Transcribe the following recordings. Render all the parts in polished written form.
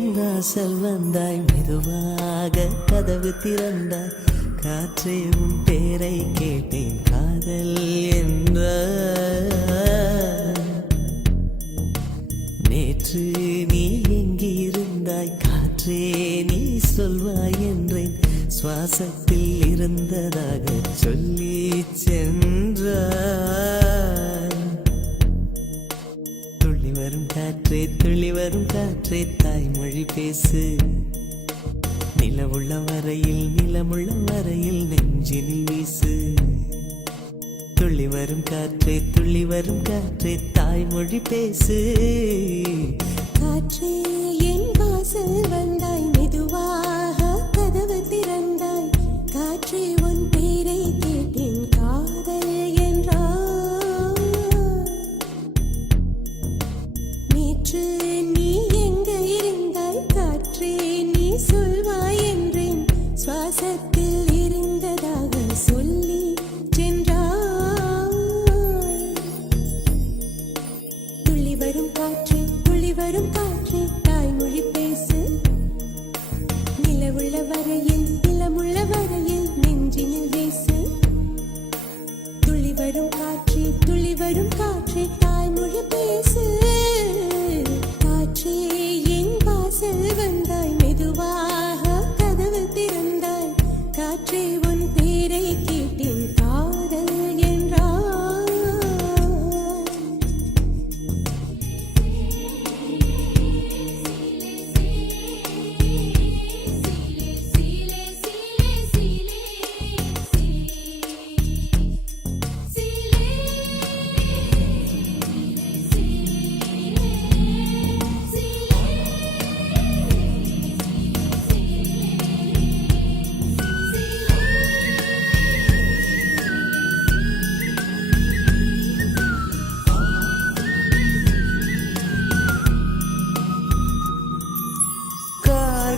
என் வாசல் வந்தாய் மெதுவாக கதவு திறந்தாய் காற்றே உன் பேரை கேட்டேன் காதல் என்ற நேற்று நீ எங்கிருந்தாய் காற்றே நீ சொல்வாய் என்றேன் சுவாசத்தில் இருந்ததாக சொல்லி சென்றாய் துள்ளி வரும் காற்றே தாய்மொழி பேசு நிலமுள்ள வரையில் நெஞ்சினில் வீசு துள்ளி வரும் காற்றே தாய்மொழி பேசு காற்றே என் வாசல் வந்தாய் மெதுவாக கதவு திறந்தாய் காற்றே உன் பேரை கேட்டேன் காதல் என்றாய் நேற்று நீ எங்க இருந்தாய் காற்றே நீ சொல்வாய் என்றேன் சுவாசத்தில் இருந்ததாக சொல்லி சென்றாய் துள்ளி வரும் காற்றே தாய்மொழி பேசு நிலமுள்ள வரையில் நெஞ்சினில் வீசு துள்ளி வரும் காற்றே தாய்மொழி பேசு காற்றே என் வாசல் வந்தாய் மெதுவாக கதவு திறந்தாய் காற்றே உன் பேரை கேட்டேன் காதல் என்றாய்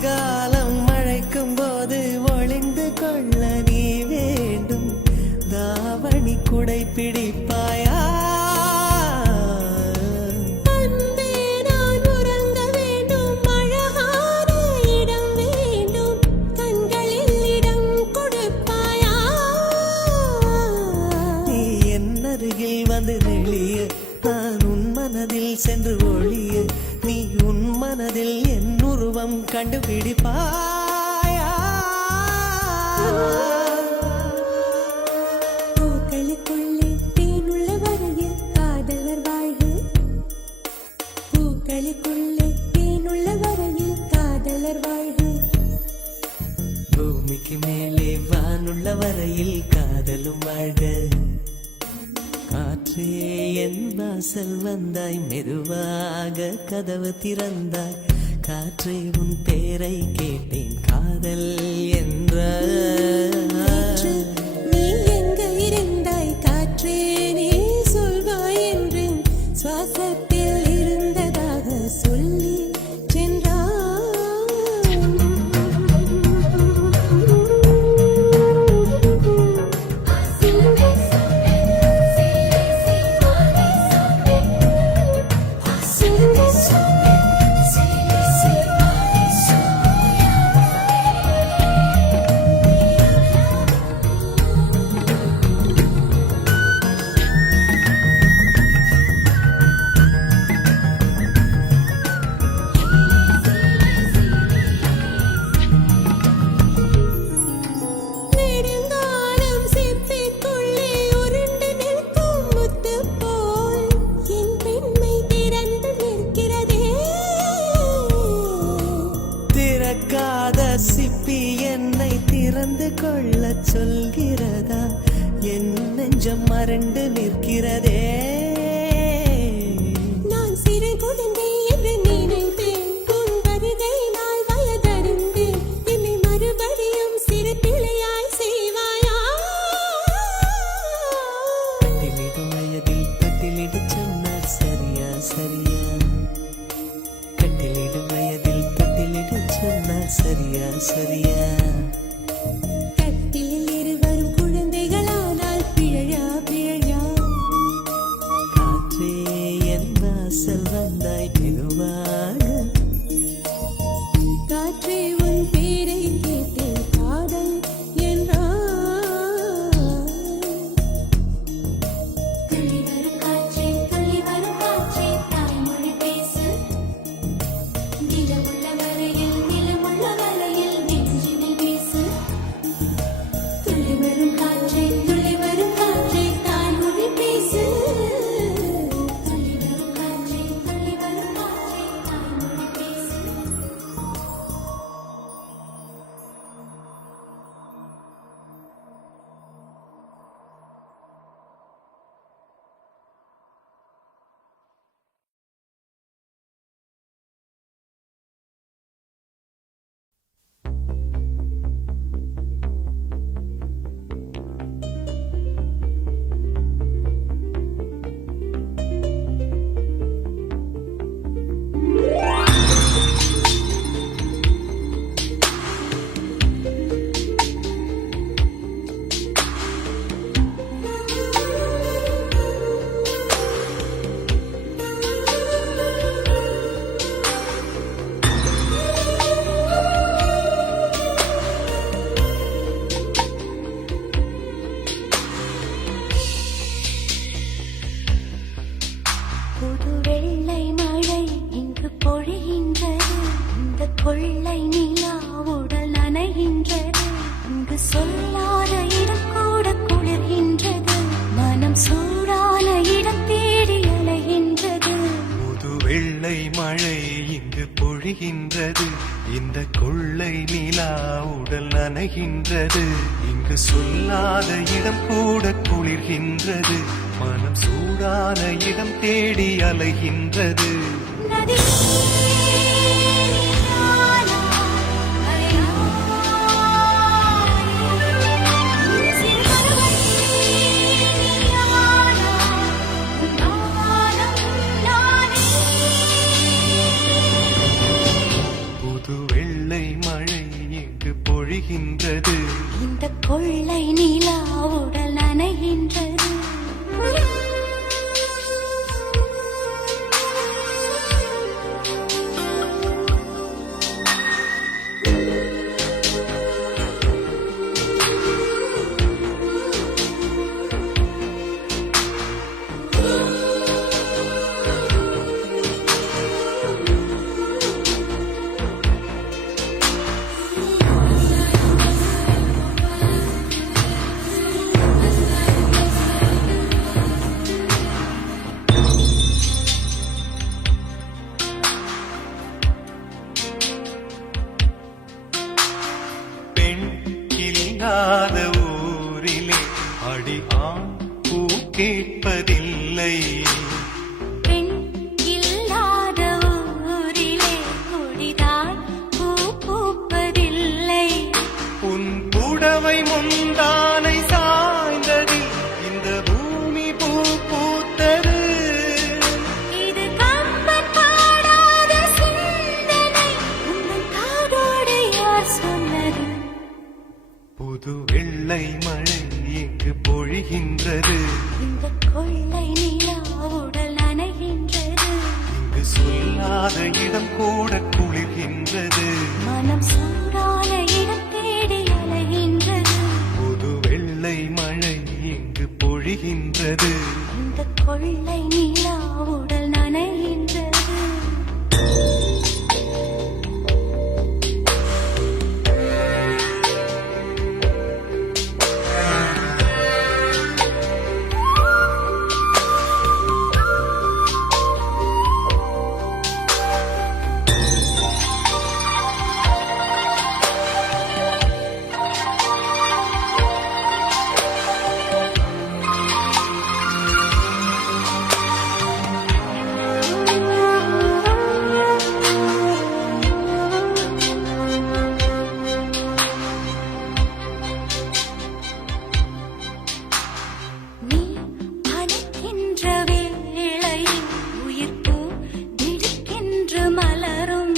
காலம் மழைக்கும் போது ஒளிந்து கொள்ள நீ வேண்டும் தாவணி குடை பிடிப்பாயா நீ என் அருகில் வந்து நெளிய நான் உன் மனதில் சென்று ஒளிய நீ உன் மனதில் என் உருவம் கண்டுபிடிப்பாயா பூக்களுக்குள்ளே தேனுள்ள வரையில் காதலர் வாழ்வு பூக்களுக்குள்ளே தேனுள்ள வரையில் காதலர் வாழ்வு பூமிக்கு மேலே வானுள்ள வரையில் காதலும் வாழ்க காற்றே என் வாசல் வந்தாய் மெதுவாக கதவு திறந்தாய் காற்றே உன் பேரை கேட்டேன் காதல் என்ற நீ எங்க இருந்தாய் காற்றே நீ சொல்வாய் என்றேன் சுவாசத்தில் இருந்ததாக சொல்லி சிப்பி என்னை திறந்து கொள்ள சொல்கிறதா என் நெஞ்சம் மறண்டு நிற்கிறதே நான் சிறு குழந்தை என்று நினைத்தேன் உன் வருகை நாள் வயதறிந்தேன் என்னை மறுபடியும் சிறு பிள்ளையாய் செய்வாயா பட்டிலிடும் வயதில் பட்டிலிடு சொன்னார் சரியா கட்டிலிடும் வயதில் பட்டிலிடு சொன்னார் சரியா கட்டிலில் இருவரும் குழந்தைகளானால் பிழையா புது வெள்ளை மழை இங்கு பொழிகின்றது இந்த கொள்ளை நிலா உடல் நனைகின்றது இங்கு சொல்லாத இடம் கூட குளிர்கின்றது மனம் சூடான இடம் தேடி அலைகின்றது புது வெள்ளை மழை இங்கு பொழிகின்றது இந்த கொள்ளை நிலா உடல் நனைகின்றது இங்கு சொல்லாத இடம் கூட குளிர்கின்றது மனம் சூடான இடம் தேடி அலைகின்றது நதி புது வெள்ளை மழை இங்கு பொழிகின்றது இந்த கொள்ளை நிலா உடல் நனைகின்றது பெண் இல்லாத ஊரிலே அடி ஆண் பூ கேட்பதில்லை பெண் இல்லாத ஊரிலே கொடிதான் பூ பூப்பதில்லை உன் புடவை முந்தானை சாய்ந்ததில் இந்த பூமி பூ பூத்தது இது கம்பன் பாடாத சிந்தனை உங்கள் காதோடு யார் சொன்னது புது வெள்ளை மழை இங்கு பொழிகின்றது இந்த கொள்ளை நிலா உடல் நனைகின்றது இங்கு சொல்லாத இடம் கூட குளிர்கின்றது மனம் சூடான இடம் தேடி அலைகின்றது புது வெள்ளை மழை இங்கு பொழிகின்றது இந்த கொள்ளை நிலா உடல் நனைகின்றது நீ அணைக்கின்ற வேளையில் உயிர் பூ திடுக்கென்று மலரும்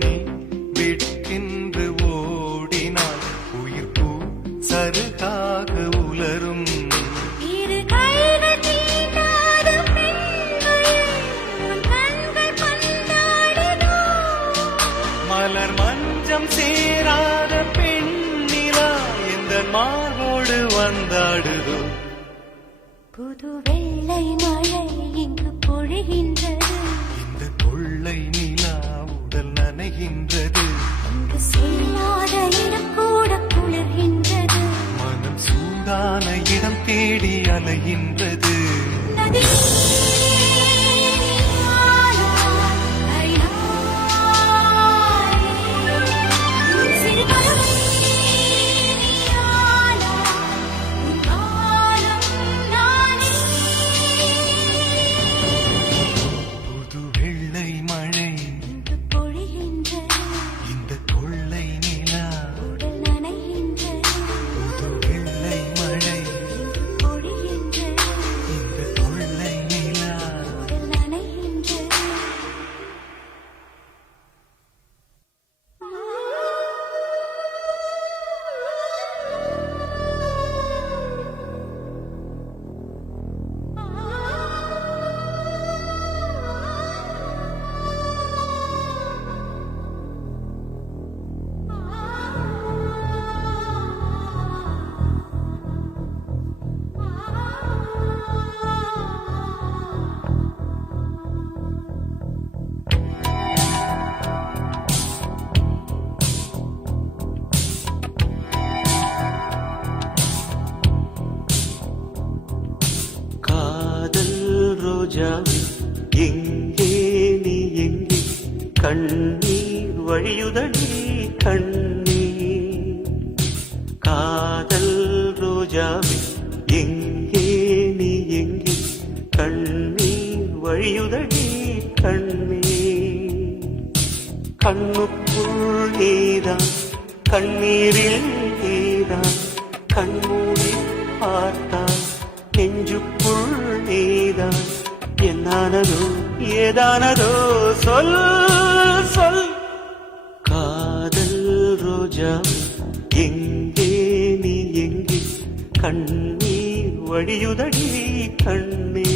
நீ வெட்கென்று ஓடினால் உயிர் பூ சருகாக உலரும் இரு கைகள் தீண்டாத பெண்களை உன் கண்கள் பந்தாடுதோ மலர் மஞ்சம் சேராத பெண்ணிலா எந்த மார்போடு வந்தாடுதோ புது வெள்ளை மழை இங்கு பொழிகின்றது இந்த கொள்ளை நிலா உடல் நனைகின்றது இங்கு சொல்லாத இடம் கூட குளிர்கின்றது மனம் சூடான இடம் தேடி அலைகின்றது நதி புது வெள்ளை மழை இங்கு பொழிகின்றது இந்த கொள்ளை நிலா உடல் நனைகின்றது புது வெள்ளை மழை இங்கு பொழிகின்றது ரோஜாவே எங்கே நீ எங்கே கண்ணீர் வழியுதடி கண்ணீர் காதல் ரோஜாவே எங்கே நீ எங்கே கண்ணீர் வழியுதடி கண்ணீர் கண்ணுக்குள் நீதான் கண்ணீரில் நீதான் கண்மூடி பார்த்தால் நெஞ்சுக்குள் நீதான் என்னானதோ ஏதானதோ சொல் சொல் காதல் ரோஜா எங்கே நீ எங்கே கண்ணீர் வழியுதடி கண்ணீர்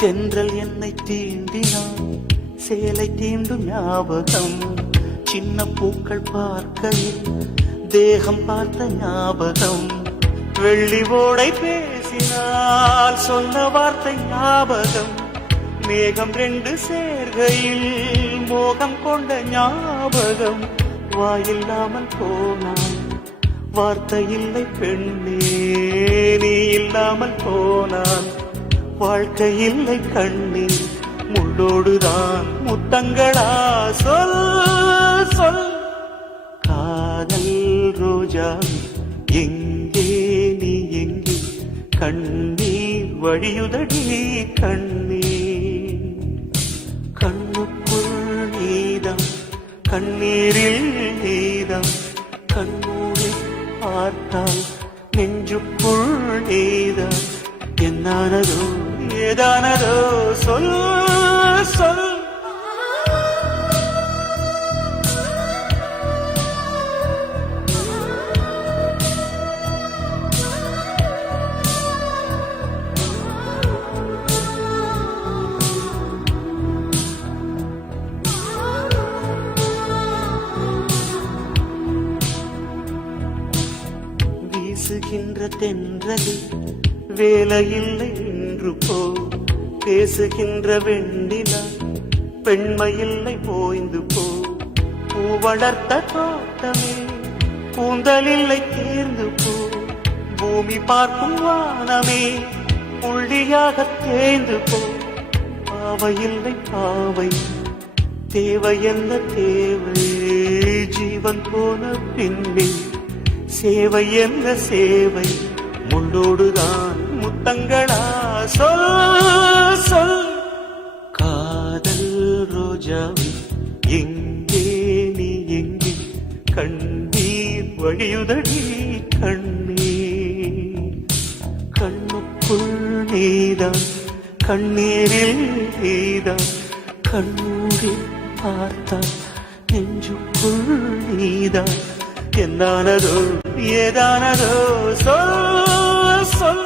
தென்றல் என்னை தீண்டினான் சேலை தீண்டும் ஞாபகம் சின்ன பூக்கள் பார்க்கையில் தேகம் பார்த்த ஞாபகம் வெள்ளி ஓடை பேசினால் சொன்ன வார்த்தை ஞாபகம் மேகம் ரெண்டு சேர்கையில் மோகம் கொண்ட ஞாபகம் வாயில்லாமல் போனான் வார்த்தை இல்லை பெண்ணே நீ இல்லாமல் போனான் வாழ்க்கை இல்லை கண்ணீர் முள்ளோடுதான் முத்தங்களா சொல் சொல் காதல் ரோஜா எங்கே நீ எங்கே கண்ணீர் வழியுதடி கண்ணீர் கண்ணுக்குள் நீதான் கண்ணீரில் நீதான் கண்ணூரில் பார்த்தால் நெஞ்சுக்குள் நீதான் என்னானதோ ஏதானதோ சொல் சொல் வீசுகின்ற தென்றலில் வேலையில்லை இன்று போ பேசுகின்ற வெண்ணிலா பெண்மையில்லை போய்ந்து போ பூ வளர்த்த தோட்டமே கூந்தலில்லை தேர்ந்து போ பூமி பார்க்கும் வானமே புள்ளியாக தேய்ந்து போ பாவையில்லை பாவை தேவை என்ன தேவை ஜீவன் போன பின்னே சேவை என்ன சேவை முள்ளோடுதான் முத்தங்களா சொல் சொல் காதல் ரோஜாவே எங்கே நீ எங்கே கண்ணீர் வழியுதடி கண்ணீர் கண்ணுக்குள் நீதான் கண்ணீரில் நீதான் கண்ணூரி பார்த்தால் நெஞ்சுக்குள் நீதான் என்னானதோ ஏதானதோ சொல் சொல்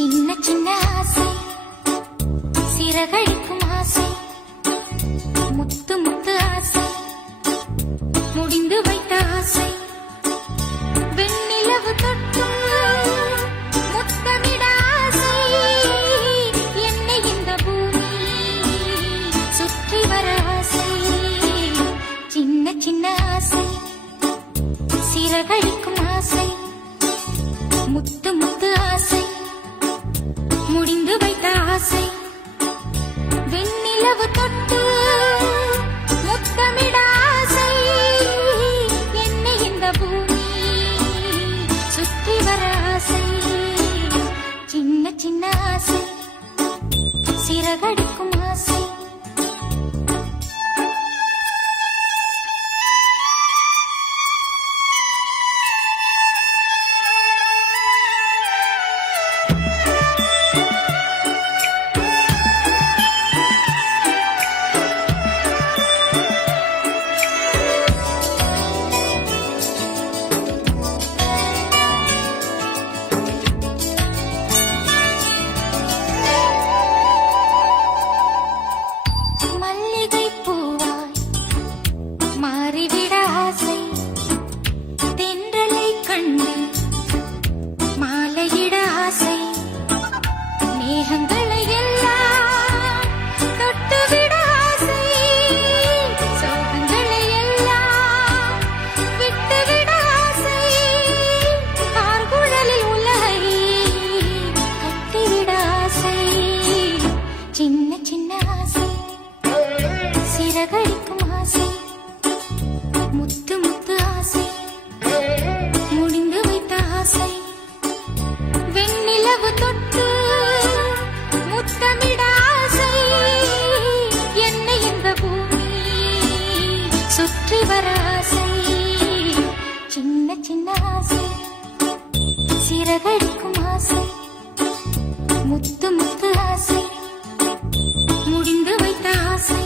சின்ன சின்ன ஆசை சிறகடிக்கும் ஆசை முத்து முத்து ஆசை முடிந்து வைத்த ஆசை வெண்ணிலவு தொட்டு முத்தமிட ஆசை என்னை இந்த பூமி சுற்றி வர ஆசை சின்ன சின்ன ஆசை சிறகடிக்கும் ஆசை முத்து முத்து ஆசை முடிந்து வைத்த ஆசை வெண்ணிலவு தொட்டு முத்தமிட ஆசை என்னை இந்த பூமி சுற்றி வர ஆசை சின்ன சின்ன ஆசை சிறகடிக்கும் ஆசை மல்லிகை பூவாய் மாறிவிட ஆசை தென்றலை கண்டு மாலையிட ஆசை மேகங்களை எல்லாம் தொட்டுவிட ஆசை சோகங்களை எல்லாம் விட்டுவிட ஆசை கார்குழலில் உலகை கட்டிவிட ஆசை சின்ன சின்ன ஆசை சிறகடிக்கும் ஆசை முத்து முத்து ஆசை முடிந்து வைத்த ஆசை வெண்ணிலவு தொட்டு முத்தமிட ஆசை என்னை இந்த பூமி சுற்றி வர ஆசை சின்ன சின்ன ஆசை சிறகடிக்கும் ஆசை முத்து முத்து ஆசை முடிந்து வைத்த ஆசை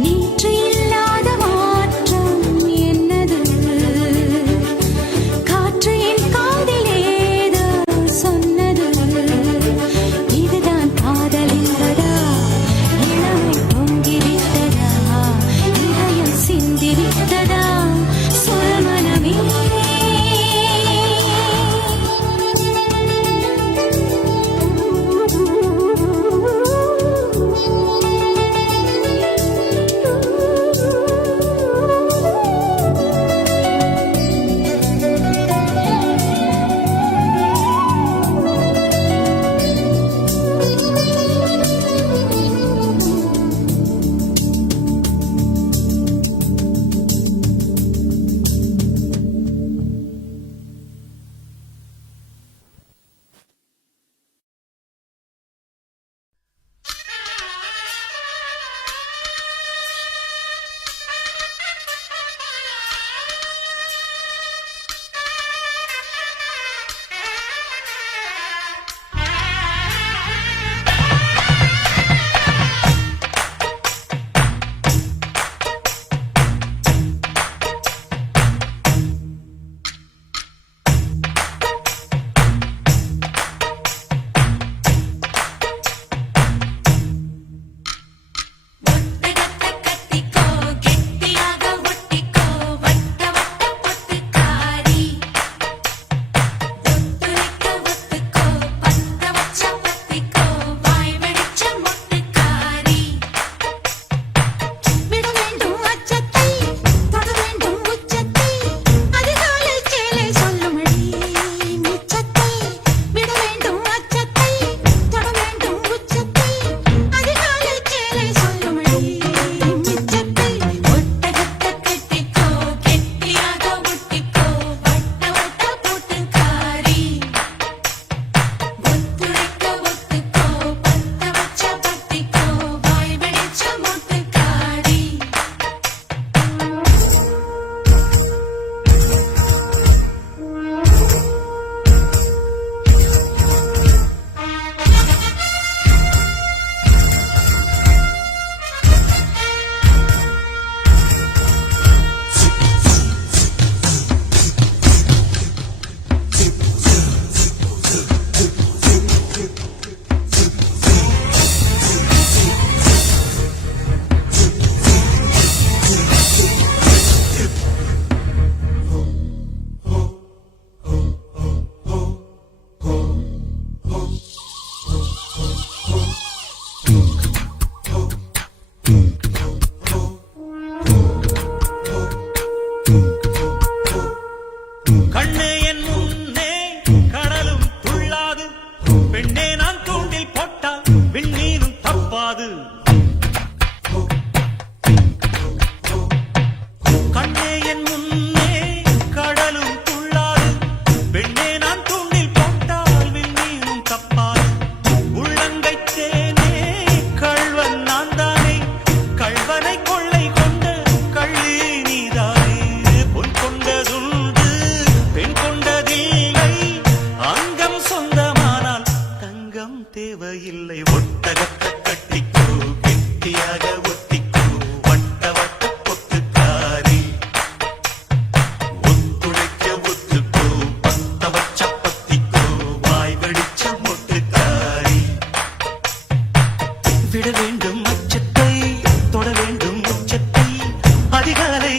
நேற்று இல்லாத மாற்றம் என்னது காற்று என் காதில் ஏதோ சொன்னது இதுதான் காதல் என்பதா இளமை பொங்கிவிட்டதா இதயம் சிந்திவிட்டதா சுரமனமே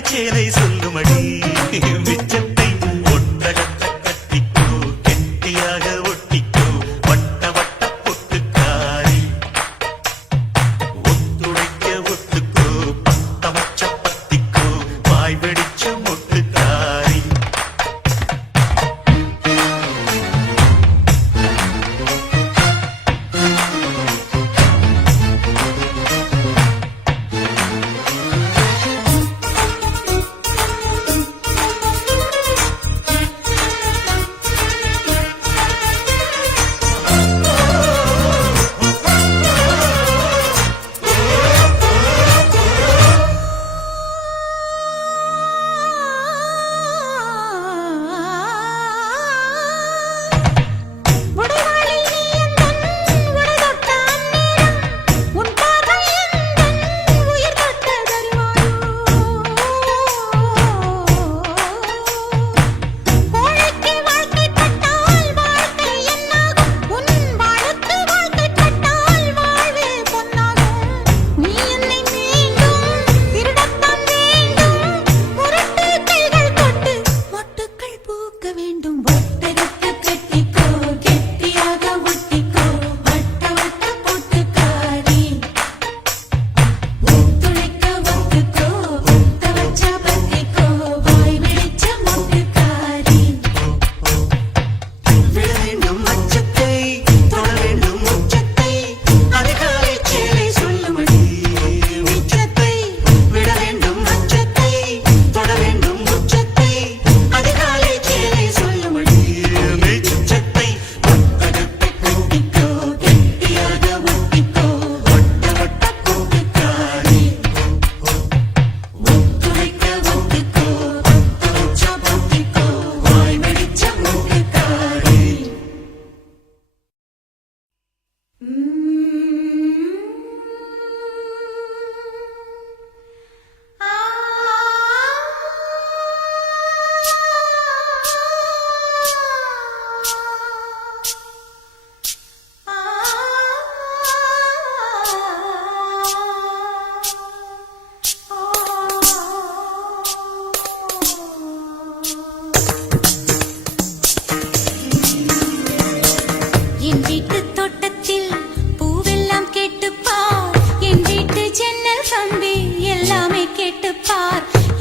சேலை சொல்லுமடி மிச்சத்தை ஒட்டகத்தை கட்டிக்கோ கெட்டியாக ஒட்டிக்கோ வட்ட வட்ட பொட்டுக்காரி ஒத்துழைக்க ஒத்துக்கோ பத்த வச்ச பத்திக்கோ வாய் வெடிச்ச மொட்டுக்காரி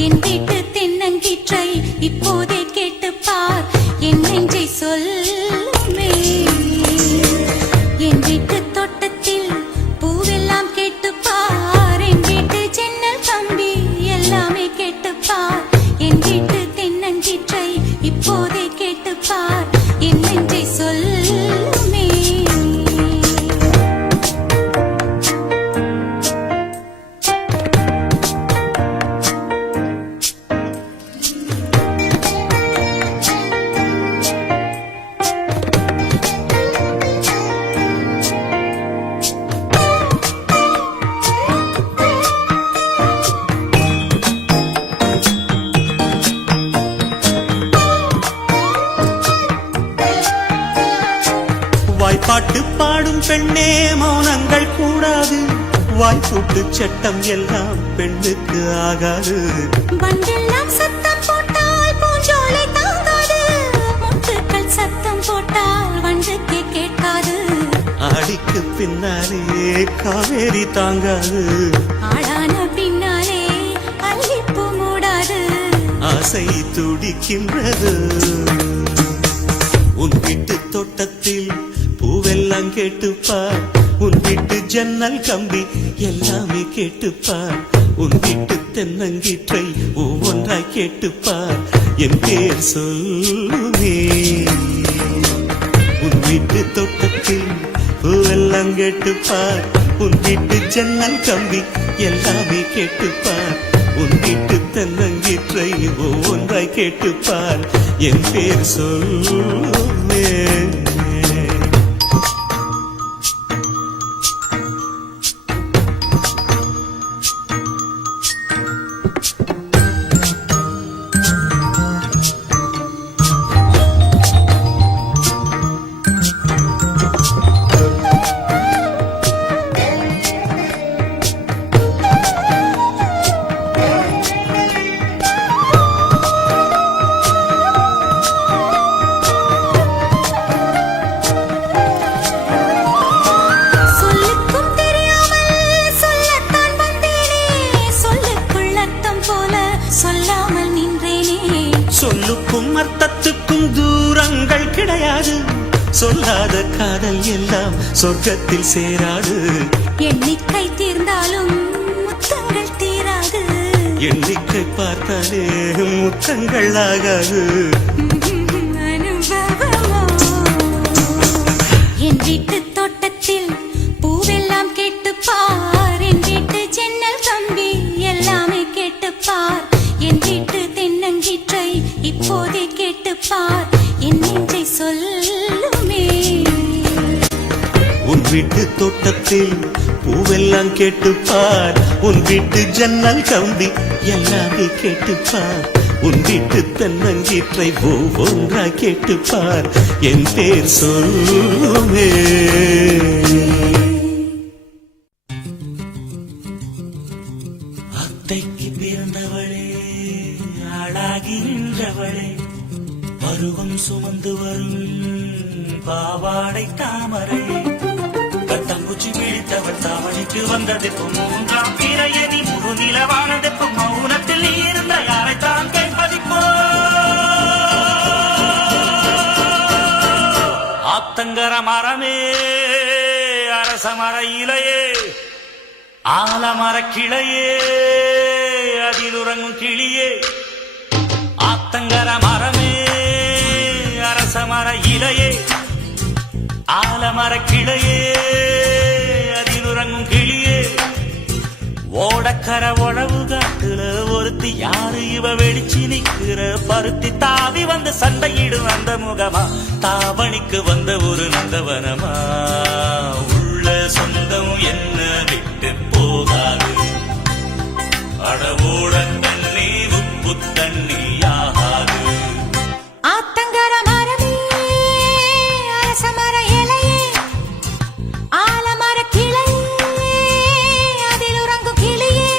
என் வீட்டு தென்னங்கீற்றை இப்போதே கேட்டுப் பார் என் நெஞ்சை சொல்லுமே என் வீட்டு தோட்டத்தில் பூவெல்லாம் கேட்டுப் பார் என் வீட்டு ஜன்னல் கம்பி எல்லாமே கேட்டுப் பார் என் வீட்டு தென்னங்கீற்றை இப்போதே கேட்டுப் பார் என் நெஞ்சை சொல்லுமே வாய்ப்பாட்டு பாடும் பெண்ணே மௌனங்கள் கூடாது வாய்ப்பூட்டு சட்டம் எல்லாம் பெண்ணுக்கு ஆகாது வண்டெல்லாம் சத்தம் போட்டால் பூஞ்சோலை தாங்காது முட்டுக்கள் சத்தம் போட்டால் வண்டுக்கே கேட்காது ஆடிக்கு பின்னாலே காவேரி தாங்காது ஆளான பின்னாலே அல்லிப்பூ மூடாது ஆசை துடிக்கின்றது உன் வீட்டு தோட்டத்தில் பூவெல்லாம் கேட்டுப்பார் உன் வீட்டு ஜன்னல் கம்பி எல்லாமே கேட்டுப்பார் உன் வீட்டு தென்னங்கீற்றை ஒவ்வொன்றாய் கேட்டுப்பார் என் பேர் சொல்லுமே உன் வீட்டு தோட்டத்தில் பூவெல்லாம் கேட்டுப்பார் உன் வீட்டு ஜன்னல் கம்பி எல்லாமே கேட்டுப்பார் உன் வீட்டு தென்னங்கீற்றை ஒவ்வொன்றாய் கேட்டுப்பார் என் பேர் சொல்லுமே சொல்லுக்கும் தெரியாமல் சொல்லத்தான் வந்தேனே சொல்லுக்குள் அர்த்தம் போல சொல்லாமல் நின்றேனே சொல்லுக்கும் அர்த்தத்துக்கும் தூரங்கள் கிடையாது சொல்லாத காதல் எல்லாம் சொர்க்கத்தில் சேராது எண்ணிக்கை தீர்ந்தாலும் முத்தங்கள் தீராது எண்ணிக்கை பார்த்தாலே முத்தங்கள் ஆகாது அனுபவமோ என் வீட்டு தோட்டத்தில் பூவெல்லாம் கேட்டுப் பார் என் வீட்டு ஜன்னல் கம்பி எல்லாமே கேட்டுப் பார் என் வீட்டு தென்னங்கீற்றை இப்போதே கேட்டுப் பார் என் நெஞ்சை சொல்லுமே உன் வீட்டு தோட்டத்தில் பூவெல்லாம் கேட்டுப்பார் உன் வீட்டு ஜன்னல் கம்பி எல்லாமே கேட்டுப்பார் உன் வீட்டு தென்னங்கீற்றை ஒவ்வொன்றா கேட்டுப்பார் என் பேர் சொல்லுமே அத்தைக்கு பிறந்தவளே ஆளாகி நின்றவளே பருவம் சுமந்து வரும் பாவாடை தாமரை கட்டம்பூச்சி விழித்தவள் தாவணிக்கு வந்ததெப்பு மூன்றாம் பிறையணி முழு நிலவானதெப்பு மௌனத்தில் நீ இருந்த யாரைத்தான் கேட்பதிப்போ ஆத்தங்கர மரமே அரச மர இலையே ஆலமர கிளையே அதில் உறங்கும் கிளியே ஆத்தங்கர மரமே அரச மர இலையே ஆலமர கிளையே அதில் உறங்கும் கிளியே ஓடக்கர உழவு காட்டுல ஒருத்தி யாரு இவ வெளிச்சு நிக்கிற பருத்தி தாவி வந்து சண்டையிடும் அந்த முகமா தாவணிக்கு வந்த ஒரு நந்தவனமா உள்ள சொந்தம் என்ன விட்டு போகாது அடவோட தண்ணி உப்பு தண்ணி ஆகாது ஆத்தங்கர மரமே அரச மர இலையே ஆலமர கிளையே அதில் உறங்கும் கிளியே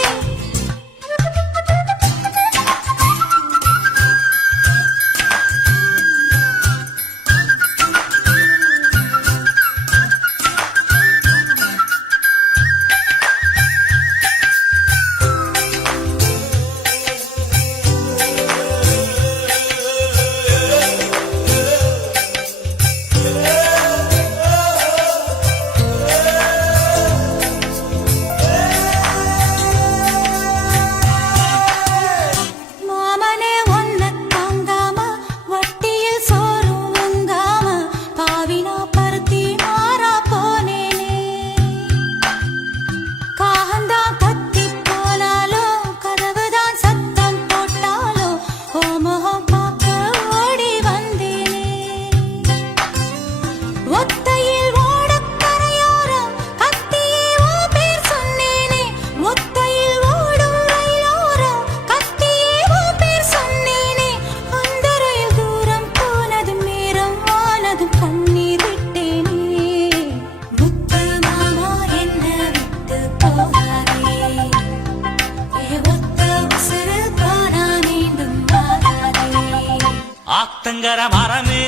ஆத்தங்கர மரமே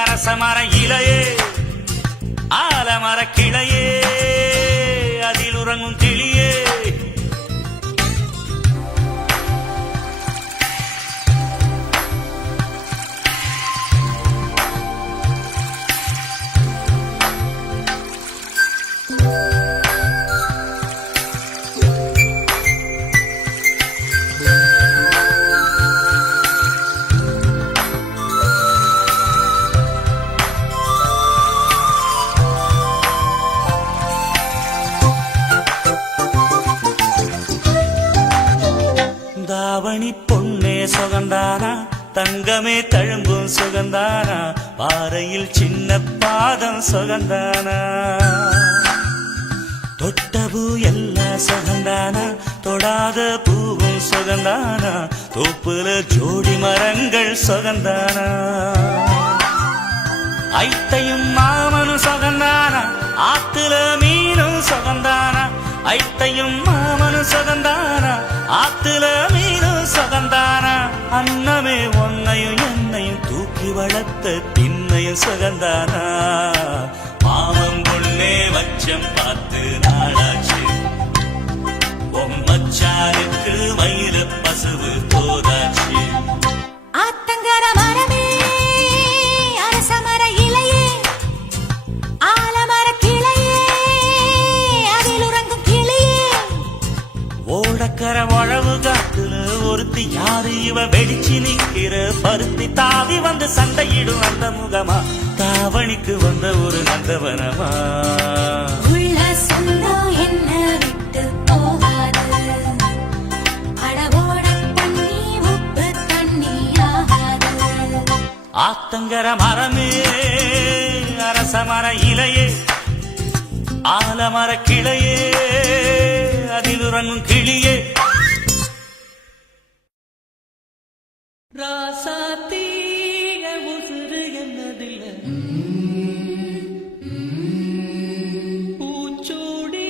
அரச மர இலையே ஆலமர கிளையே அதில் உறங்கும் கிளியே தாவணி பொன்னே சுகந்தானா தங்கமே தழும்பும் சுகந்தானா பாறையில் சின்ன பாதம் சுகந்தானா தொட்ட பூ எல்லாம் சுகந்தானா தொடாத பூவும் சுகந்தானா தோப்புல ஜோடி மரங்கள் சுகந்தானா ஐத்தையும் மாமனும் சுகந்தானா ஆத்துல மீனும் சுகந்தானா ஐத்தையும் மாமனும் சுகந்தானா ஆத்துல மீனும் சுகந்தானா அன்னமே ஒன்னையும் என்னையும் தூக்கி வளர்த்த திண்ணையும் சுகந்தானா மாமம் பொண்ணே வச்சம் பார்த்து நாளாச்சு மச்சானுக்கு மயில பசுவு தோதாச்சு ஆத்தங்கர மரமே அரச மர இலையே ஆலமர கிளையே அதில் உறங்கும் கிளியே ஓடக்கர உழவு காட்டுல ஒருத்தி யாரு இவ வெடிச்சு நிக்கிற பருத்தி தாவி வந்து சண்டையிடும் அந்த முகமா தாவணிக்கு வந்த ஒரு நந்தவனமா உள்ள சொந்தம் என்ன விட்டு போகாது அடவோட தண்ணி உப்பு தண்ணி ஆகாது ஆத்தங்கர மரமே அரச மர இலையே ஆலமர கிளையே அதில் உறங்கும் கிளியே ராசாத்தீய உசுறு என்னதில்ல பூச்சூடி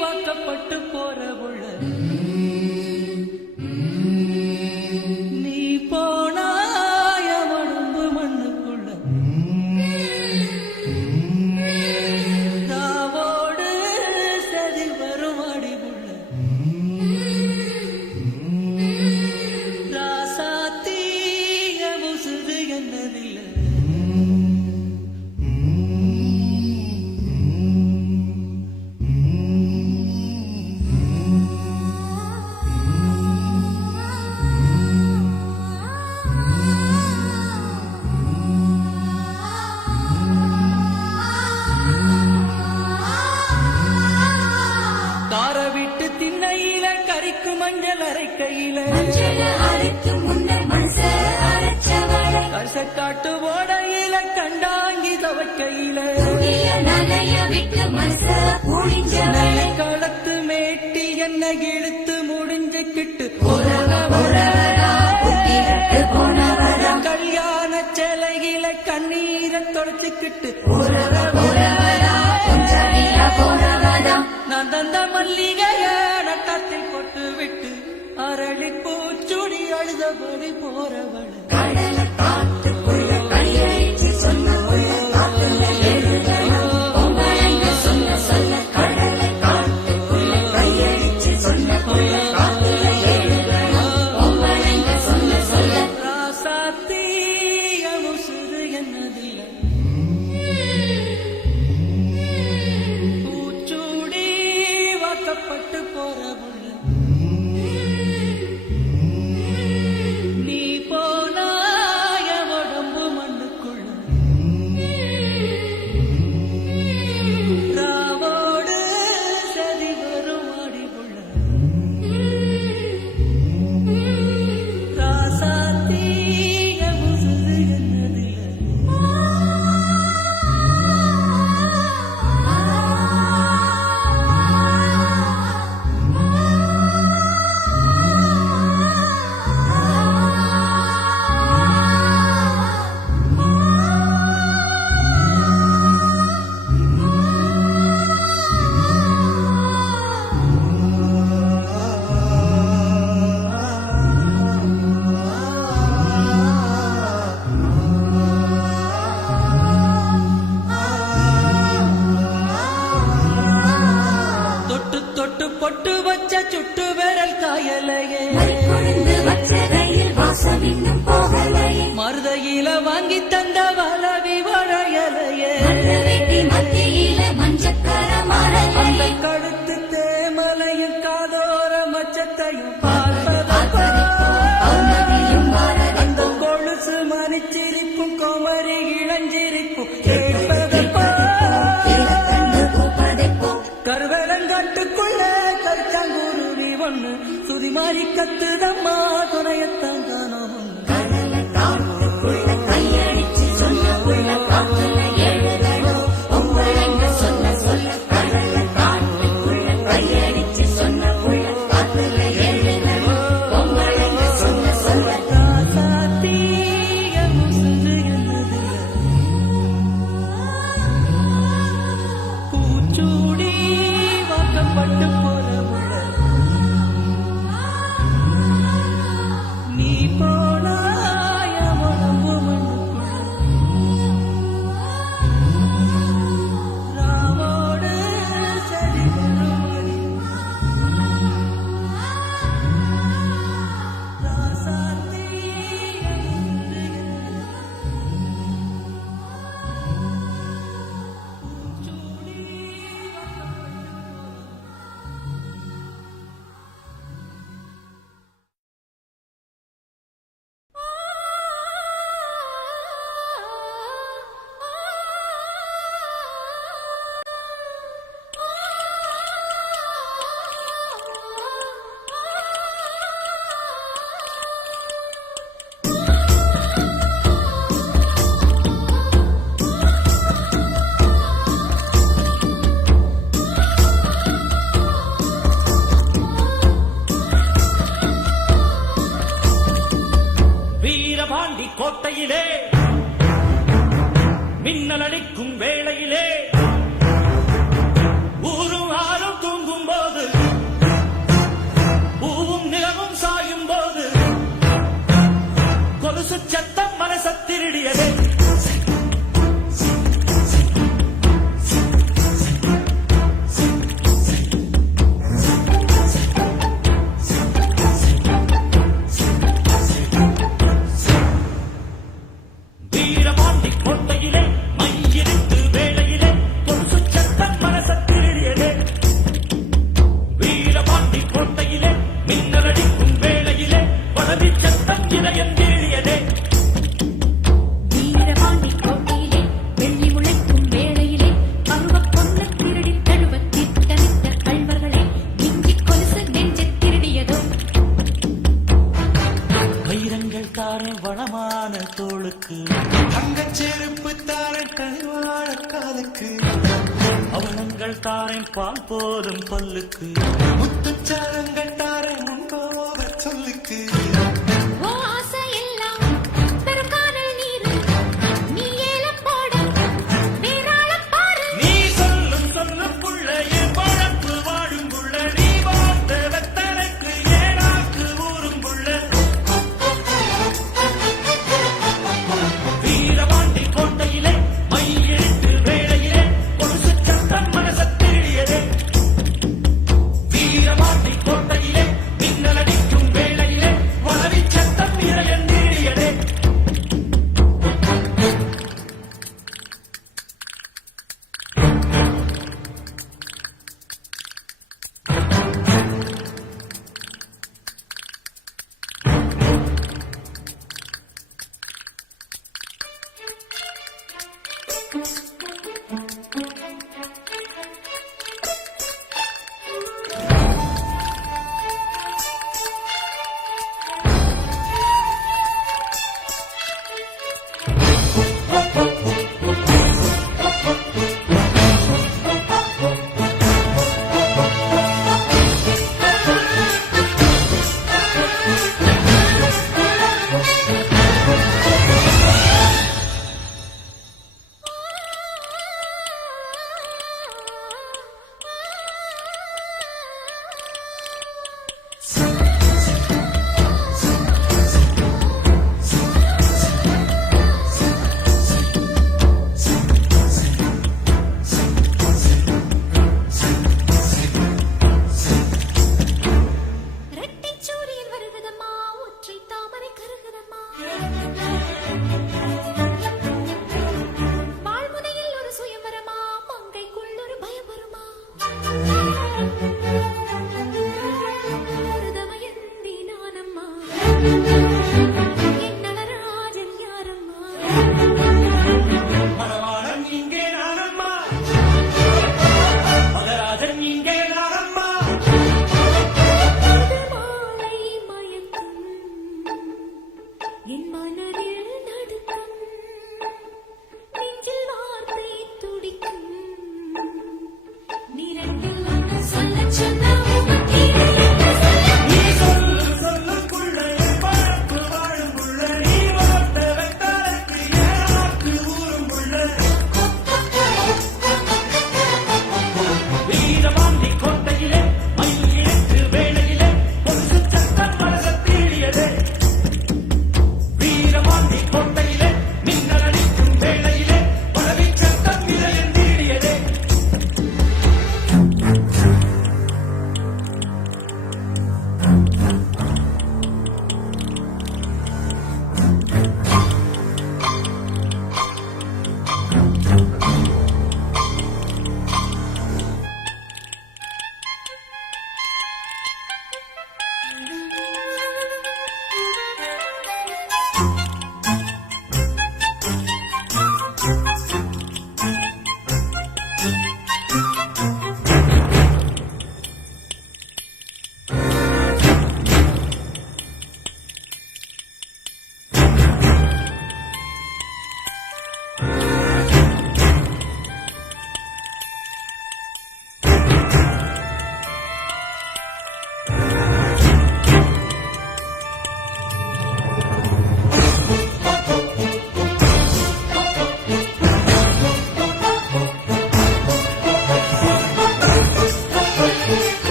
வாக்கப்பட்டு போற உள்ள நீ போனாய உடம்பு மண்ணுக்குள்ள நாவோடு சரி வரும் அடிவுள்ள ராசாத்தீய உசுறு என்னதில்ல கார விட்டு திண்ணையில கறிக்கு மஞ்சள் அரைக்கையில கசக்காட்டு ஓடையில கண்டாங்கி துவைக்கையில களத்து மேட்டி என்ன இழுத்து முடிஞ்சுக்கிட்டு கல்யாண சேலையில கண்ணீரை தொடச்சுக்கிட்டு நான் தந்த மல்லிகைய நட்டத்தில் போட்டு விட்டு அரளி பூச்சுடி அழுதபடி போறவள் ராசாத்தீய உசுறு என்னதில்ல பூச்சூடி வாக்கப்பட்டு போறவுள்ள நீ போனா காயலையே கொழுந்து வச்ச ரயில் வாசம் இன்னும் போகலையே மருதையில வாங்கி தந்த வளவி வளையலையே வேட்டி மத்தியில மஞ்சக்கர அந்த மரலையே கழுத்து தேமலையும் காதோர மச்சத்தையும் பார்ப்பதப்போ பௌர்ணமியும் அந்த வரதோ கொலுசு மணிச்சிரிப்பும் கோமரி இளஞ்சிரிப்பும் கேட்பதப்போ கண்டு பூப்பதைப்போ கருவேலங்காட்டுக்குள்ள கருச்சாங்குருவி ஒண்ணு சுதி மாறி கத்துதம்மா துணையத்தான் காணோம் கடல காட்டுக்குள்ள கையடிச்சு சொன்ன உள்ள காத்துல எழுதணும் பொம்பளைங்க சொல்ல சொல்ல கடல காட்டுக்குள்ள கையடிச்சு சொன்ன உள்ள காத்துல எழுதணும் பொம்பளைங்க சொல்ல சொல்ல ராசாத்திய முசுறு என்னது பூச்சூடி வாக்கப்பட்டு போறவுள்ள நீ போனாய உடம்பு மண்ணுக்குள்ள ராவோடு சரி வருமடி ராசாத்திய முசுறு வீரபாண்டி கோட்டையிலே மின்னல் அடிக்கும் வேளையிலே ஊரும் ஆறும் தூங்கும் போது பூவும் நிலவும் சாயும் போது கொலுசு சத்தம் மனச திருடியதே வீரபாண்டி கோட்டையிலே மையிருட்டு வேளையிலே கொலுசு சத்தம் மனச திருடியதே வீரபாண்டி கோட்டையிலே மின்னல் அடிக்கும் வேளையிலே வளவி சத்தம் இதயம் தேடியதே வீரபாண்டி கோட்டையிலே வெள்ளி முளைக்கும் வேளையிலே பருவப் பொண்ணு திருடி தழுவ திட்டமிட்ட கள்வர்களே மிஞ்சி கொலுசு நெஞ்சத் திருடியதோ வைரங்கள் தாரே வளமான தோளுக்கு தங்கச் செருப்பு தார கனிவாழ காலுக்கு அவலங்கள் தாரேன் பால் போதும் பல்லுக்கு முத்துச்சாரங்கள் தார முன்போக சொல்லுக்கு ஓ ஆசை எல்லாம் பெருங்கானல் நீரு நீ ஏலம் போட வேறாளம் பாரு நீ சொல்லும் சொல்லும் புள்ள என் பழப்பு வாடும் புள்ள நீ பார்த்த வெத்தனைக்கு ஏனாக்கு ஊரும் புள்ள வீரபாண்டி கோட்டையிலே மையிட்டு வேளையிலே கொலுசு சத்தம் மனச திருடியதே வீரபாண்டி கோட்டையிலே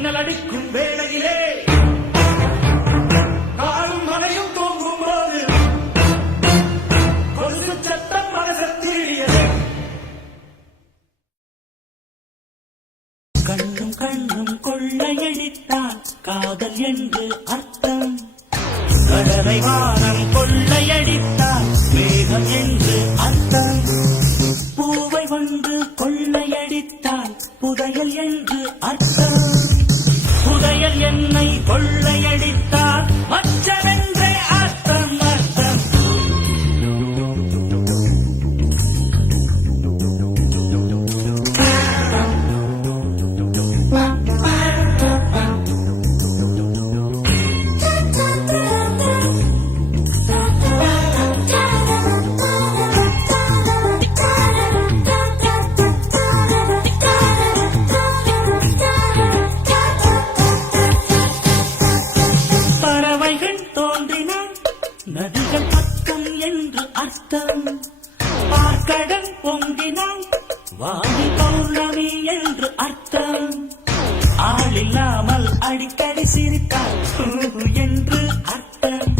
மின்னல் அடிக்கும் வேளையிலே காரும் மலையும் தூங்கும் போது கொலுசு சத்தம் மனசத்தீரியது கண்ணும் கண்ணும் கொள்ளையடித்தான் காதல் என்று அர்த்தம் கடலை வானம் கொள்ளையடித்தான் வேகம் என்று அர்த்தம் பூவை வந்து கொள்ளையடித்தான் புதையல் என்று அர்த்தம் புதையல் என்னை கொள்ளையடித்தான் மச்சமென்றே அர்த்தம் அர்த்தம் பறவைகள் தோன்றினான் நதிகள் பக்கம் என்று அர்த்தம் பார்க்கடல் பொங்கினான் வாடி பௌர்ணமி என்று அர்த்தம் ஆளில்லாமல் அடிக்கடி சிரித்தாள் என்று அர்த்தம்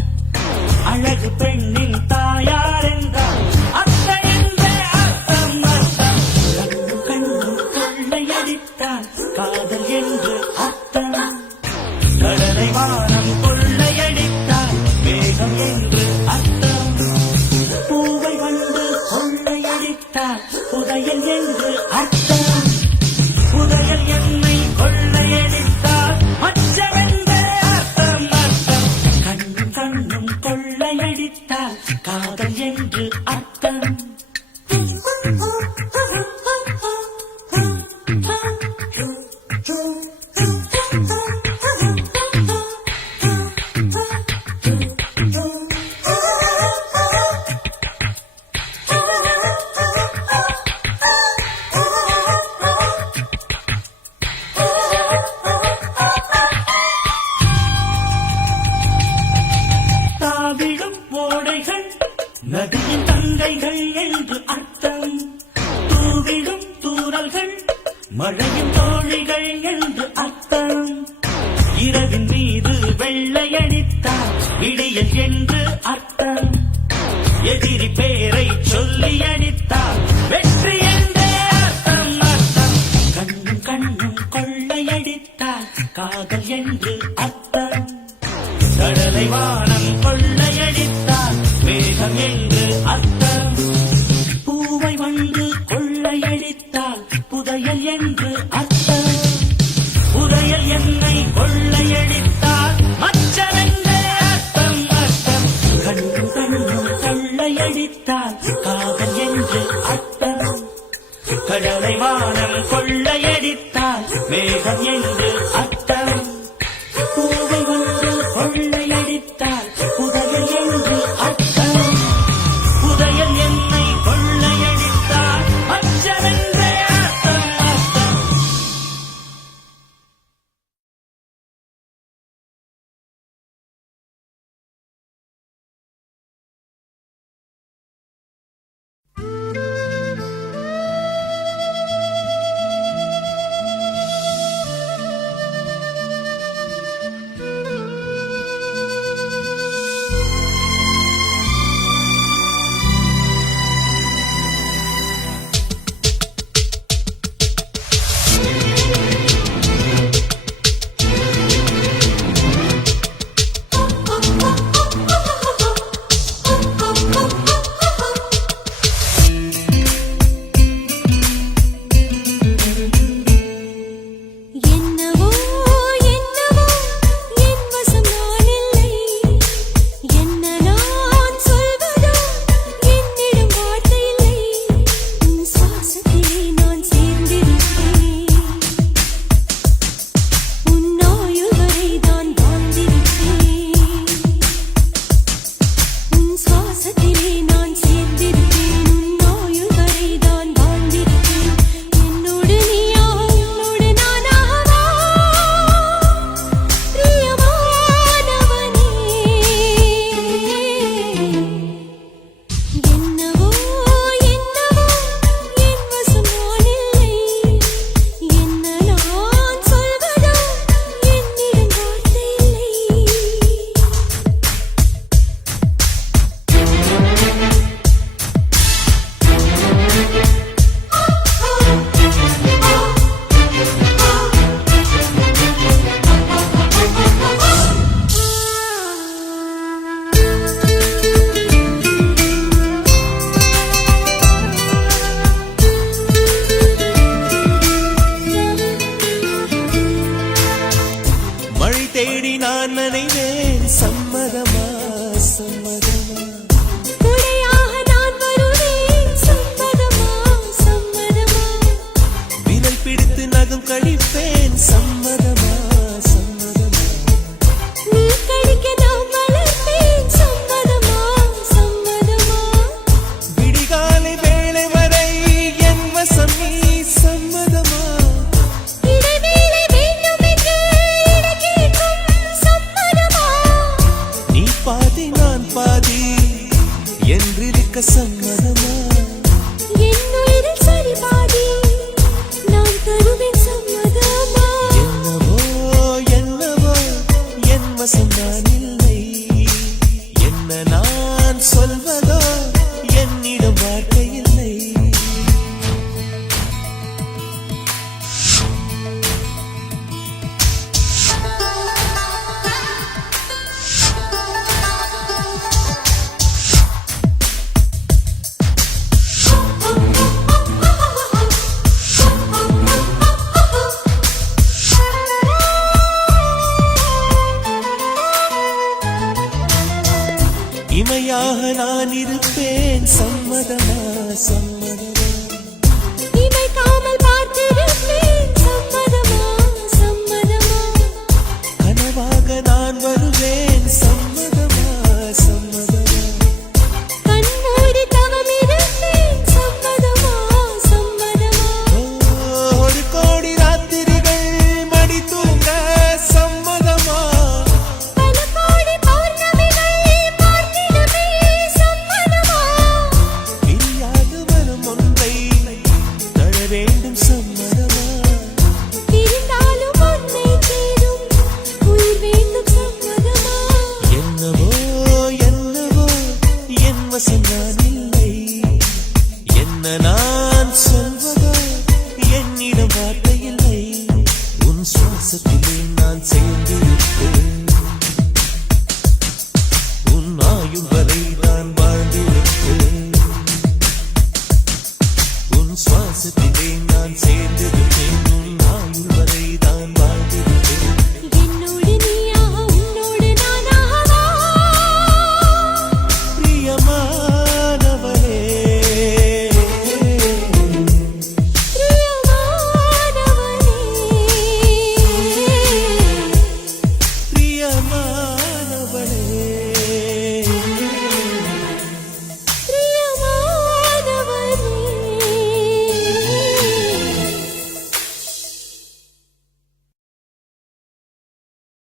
அழகு பெண்ணின் தாயார் என்றால் அத்தை என்றே அர்த்தம் அர்த்தம் கண்ணு கண்ணு கொள்ளையடித்தான் காதல் என்று அர்த்தம் கடலை வானம் கொள்ளையடித்தான் வேகம் என்று அர்த்தம் பூவை வந்து கொள்ளையடித்தான் புதையல் என்று அர்த்தம் புதையல் என்னை கொள்ளையடித்தான் மச்சமென்றே அர்த்தம் அர்த்தம் கண்ணும் கண்ணும் கொள்ளையடித்தான் காதல் என்று அர்த்தம் தாவிடும் ஓடைகள் நதியின் தங்கைகள் என்று அர்த்தம் தூவிடும் தூறல்கள் மழையின் தோழிகள் என்று அர்த்தம் இரவின் மீது வெள்ளையடித்தால் விடியல் என்று அர்த்தம் எதிரி பேரை சொல்லி அடித்தால் வெற்றி என்றே அர்த்தம் அர்த்தம் கண்ணும் கண்ணும் கொள்ளையடித்தால் காதல் என்று அர்த்தம் கடலை வானம் கொள்ளையடித்தால் வேகம் என்று அர்த்தம் பூவை வந்து கொள்ளையடித்தால் புதையல் என்று அர்த்தம் புதையல் என்னை கொள்ளையடித்தால் மச்சமென்றே அர்த்தம் அர்த்தம் கண்ணும் கண்ணும் கொள்ளையடித்தால் காதல் என்று அர்த்தம் கடலை வானம் கொள்ளையடித்தால் வேகம் என்று அர்த்தம் பூவை வந்து கொள்ளையடித்தால் புதையல் என்று அர்த்தம் புதையல் என்னை கொள்ளையடித்தால் மச்சமென்றே அர்த்தம் அர்த்தம் தேடி நான் நினைவேன் சம்மதமா சம்மதமா துணையாக நான் வருவேன் சம்மதமா சம்மதமா விரல் பிடித்து நகம் கழிப்பேன் சம்மதமா சம்மதமா நீ கடிக்க நான் வளர்ப்பேன் சம்மதமா சம்மதமா விடிகாலை வேளை வரை என் வசம் நீ சம்மதமா இடைவேளை வேண்டும் என்று கேட்கும் சம்மதமா நீ பாதி நான் பாதி என்றிருக்க சம்மதமா என் உயிரில் சரி பாதி நான் தருவேன் சம்மதமா என்னவோ என்னவோ என் வசம் நான் இல்லை என்ன நான் சொல்வதோ என்னிடம் வார்த்தை இல்லை இமையாக நான் இருப்பேன் சம்மதமா சம்மதமா இமைக்காமல் பார்த்திருப்பேன் சம்மதமா சம்மதமா கனவாக நான் வருவேன் சம்மதமா சம்மதமா கண்மூடி தவம் இருப்பேன் சம்மதமா சம்மதமா ஒரு கோடி ராத்திரிகள் மடி தூங்க சம்மதமா பல கோடி பௌர்ணமிகள் பார்த்திடுவே சம்மதமா பிரியாது வரும் ஒன்றை தர வேண்டும் சம்மதமா இருந்தாலும் உன்னை தேடும் உயிர் வேண்டும் சம்மதமா என்னவோ என்னவோ என் வசம் நான் இல்லை என்ன நான் சொல்வதோ என்னிடம் வார்த்தை இல்லை உன் சுவாசத்திலே நான் சேர்ந்திருப்பேன்